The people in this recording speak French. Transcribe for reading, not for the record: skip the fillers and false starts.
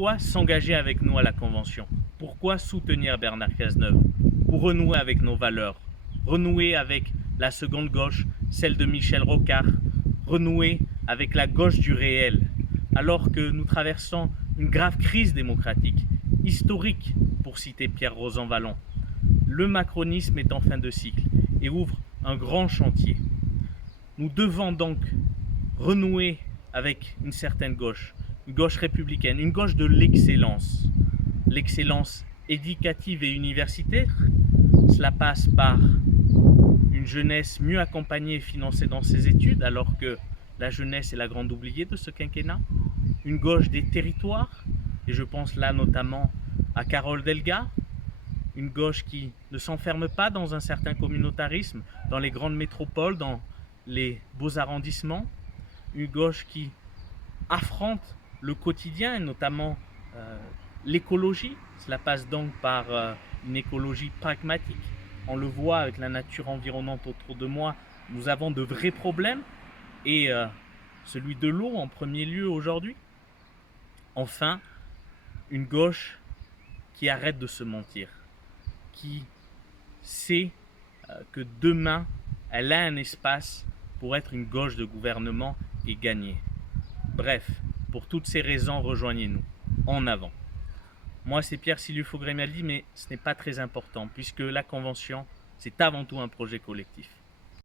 Pourquoi s'engager avec nous à la Convention? Pourquoi soutenir Bernard Cazeneuve? Pour renouer avec nos valeurs, renouer avec la seconde gauche, celle de Michel Rocard, renouer avec la gauche du réel, alors que nous traversons une grave crise démocratique, historique, pour citer Pierre Rosanvallon. Le macronisme est en fin de cycle et ouvre un grand chantier. Nous devons donc renouer avec une certaine gauche, une gauche républicaine, une gauche de l'excellence éducative et universitaire. Cela passe par une jeunesse mieux accompagnée et financée dans ses études, alors que la jeunesse est la grande oubliée de ce quinquennat. Une gauche des territoires, et je pense là notamment à Carole Delga, une gauche qui ne s'enferme pas dans un certain communautarisme, dans les grandes métropoles, dans les beaux arrondissements, une gauche qui affronte le quotidien et notamment l'écologie. Cela passe donc par une écologie pragmatique. On le voit avec la nature environnante autour de moi, nous avons de vrais problèmes et celui de l'eau en premier lieu aujourd'hui. Enfin, une gauche qui arrête de se mentir, qui sait que demain, elle a un espace pour être une gauche de gouvernement et gagner. Bref, pour toutes ces raisons, rejoignez-nous. En avant. Moi, c'est Pierre Silufo Grimaldi, mais ce n'est pas très important, puisque la Convention, c'est avant tout un projet collectif.